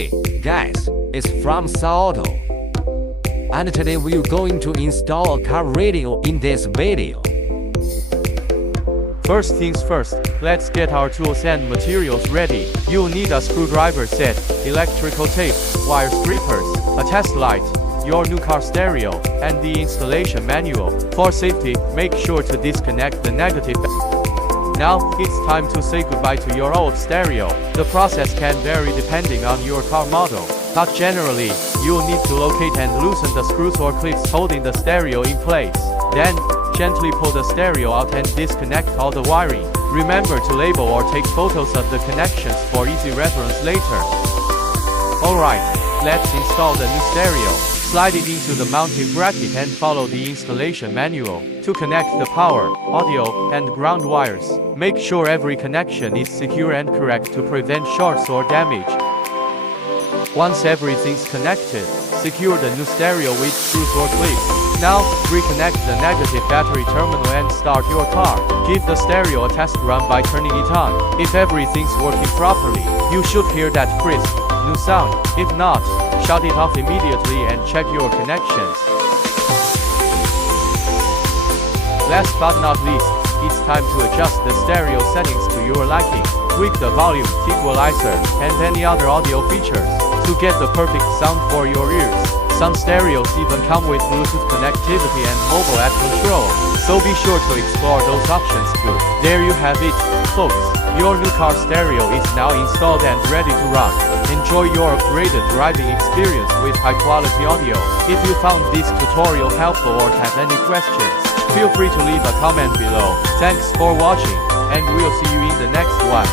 Hey guys, it's from LSAAuto. And today we're going to install a car radio in this video. First things first, let's get our tools and materials ready. You'll need a screwdriver set, electrical tape, wire strippers, a test light, your new car stereo, and the installation manual. For safety, make sure to disconnect the negative. Now, it's time to say goodbye to your old stereo. The process can vary depending on your car model, but generally, you'll need to locate and loosen the screws or clips holding the stereo in place. Then, gently pull the stereo out and disconnect all the wiring. Remember to label or take photos of the connections for easy reference later. Alright, let's install the new stereo. Slide it into the mounting bracket and follow the installation manual. To connect the power, audio, and ground wires, make sure every connection is secure and correct to prevent shorts or damage. Once everything's connected, secure the new stereo with screws or clips. Now, reconnect the negative battery terminal and start your car. Give the stereo a test run by turning it on. If everything's working properly, you should hear that crisp, new sound. If not, shut it off immediately and check your connections. Last but not least, it's time to adjust the stereo settings to your liking. Tweak the volume, equalizer, and any other audio features to get the perfect sound for your ears. Some stereos even come with Bluetooth connectivity and mobile app control, so be sure to explore those options too. There you have it, folks. Your new car stereo is now installed and ready to rock. Enjoy your upgraded driving experience with high-quality audio. If you found this tutorial helpful or have any questions, feel free to leave a comment below. Thanks for watching, and we'll see you in the next one.